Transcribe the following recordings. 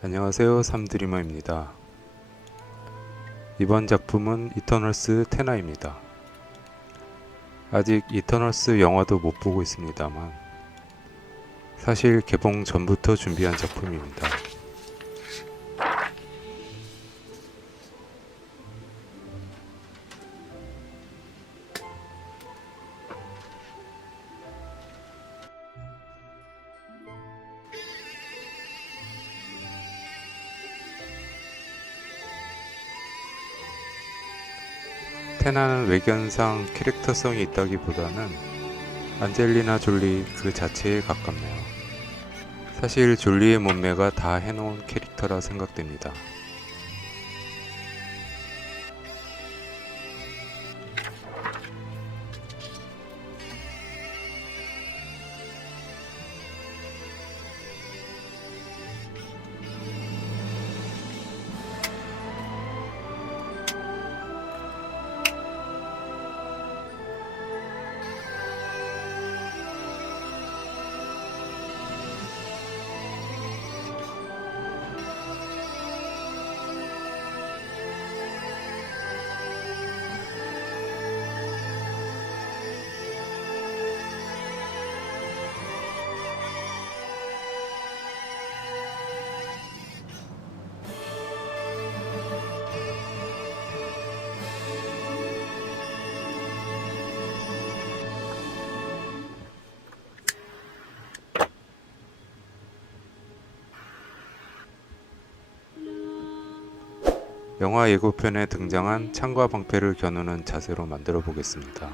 안녕하세요, 삼드리머입니다. 이번 작품은 이터널스 테나입니다. 아직 이터널스 영화도 못 보고 있습니다만 사실 개봉 전부터 준비한 작품입니다. 테나는 외견상 캐릭터성이 있다기보다는 안젤리나 졸리 그 자체에 가깝네요. 사실 졸리의 몸매가 다 해놓은 캐릭터라 생각됩니다. 영화 예고편에 등장한 창과 방패를 겨누는 자세로 만들어 보겠습니다.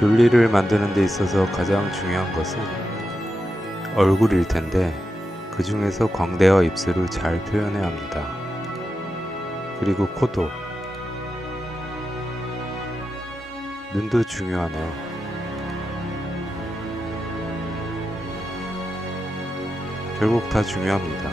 졸리를 만드는 데 있어서 가장 중요한 것은 얼굴일 텐데 그 중에서 광대와 입술을 잘 표현해야 합니다. 그리고 코도, 눈도 중요하네요. 결국 다 중요합니다.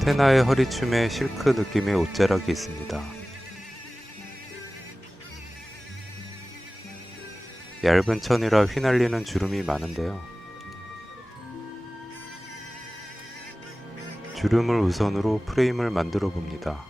테나의 허리춤에 실크 느낌의 옷자락이 있습니다. 얇은 천이라 휘날리는 주름이 많은데요. 주름을 우선으로 프레임을 만들어 봅니다.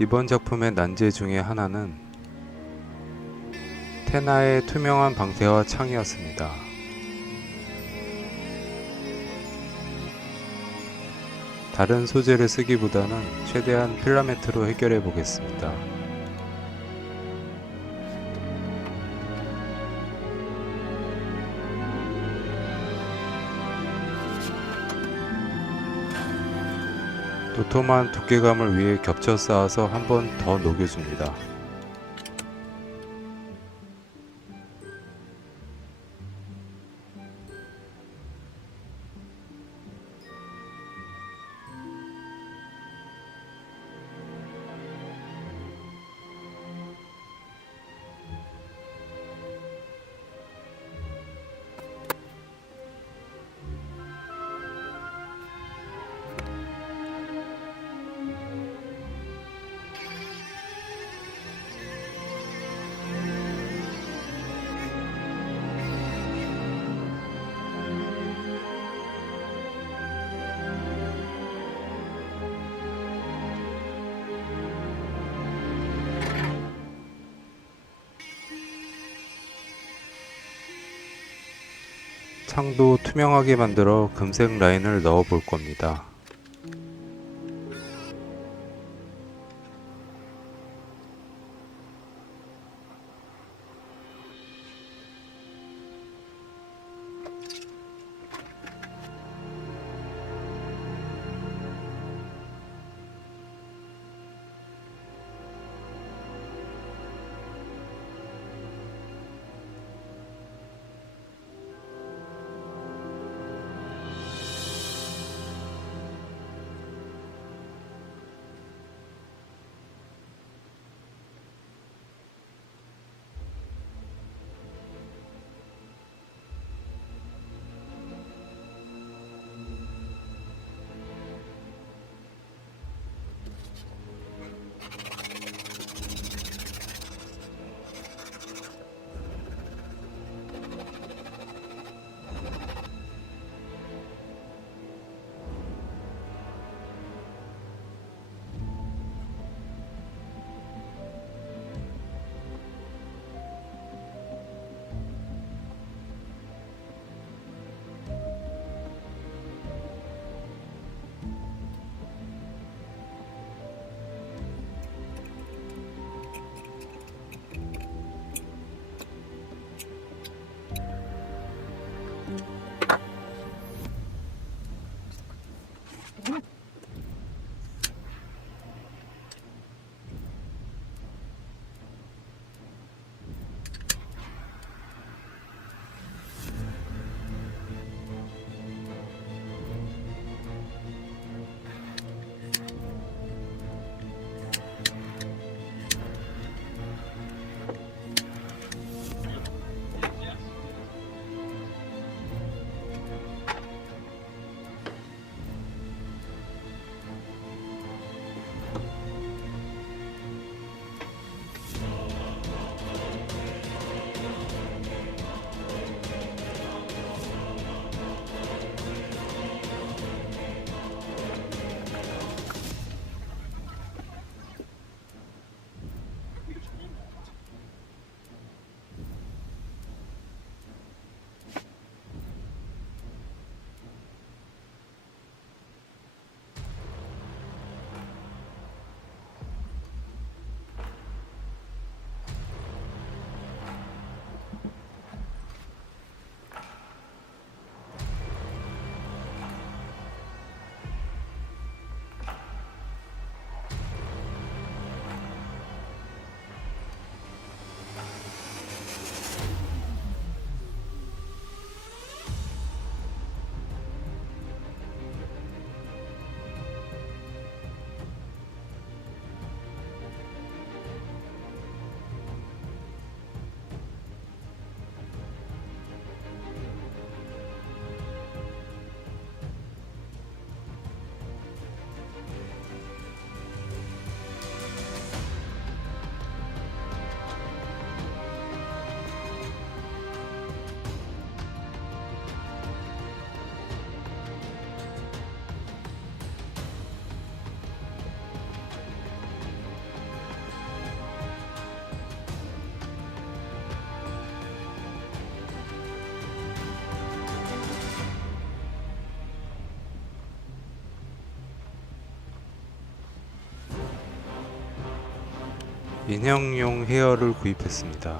이번 작품의 난제 중에 하나는 테나의 투명한 방패와 창이었습니다. 다른 소재를 쓰기보다는 최대한 필라멘트로 해결해 보겠습니다. 도톰한 두께감을 위해 겹쳐 쌓아서 한 번 더 녹여줍니다. 창도 투명하게 만들어 금색 라인을 넣어 볼 겁니다. 인형용 헤어를 구입했습니다.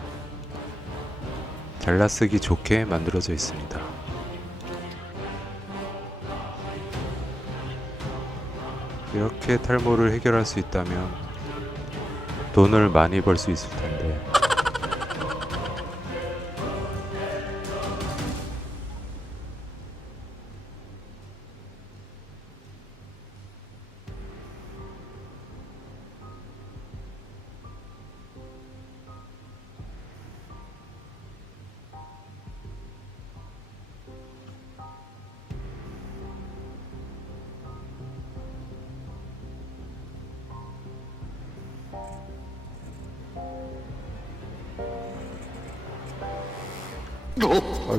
잘라쓰기 좋게 만들어져 있습니다. 이렇게 탈모를 해결할 수 있다면 돈을 많이 벌 수 있을 텐데.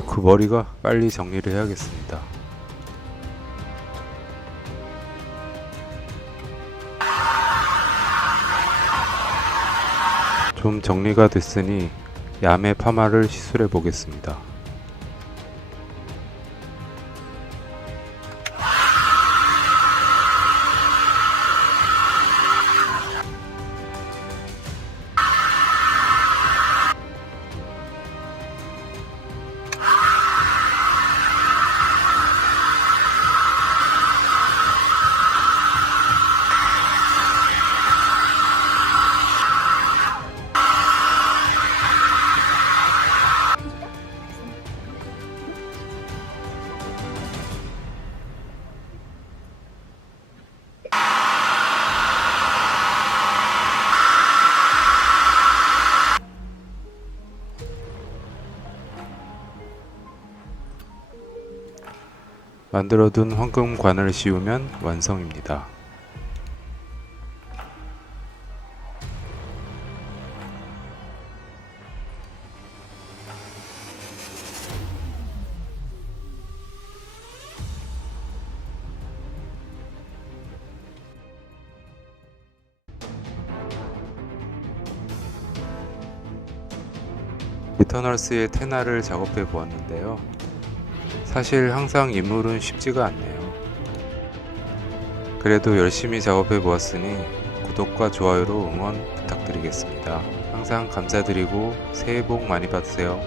그 머리가 빨리 정리를 해야겠습니다. 좀 정리가 됐으니 야매 파마를 시술해 보겠습니다. 만들어둔 황금관을 씌우면 완성입니다. 이터널스의 테나를 작업해 보았는데요. 사실 항상 인물은 쉽지가 않네요. 그래도 열심히 작업해 보았으니 구독과 좋아요로 응원 부탁드리겠습니다. 항상 감사드리고 새해 복 많이 받으세요.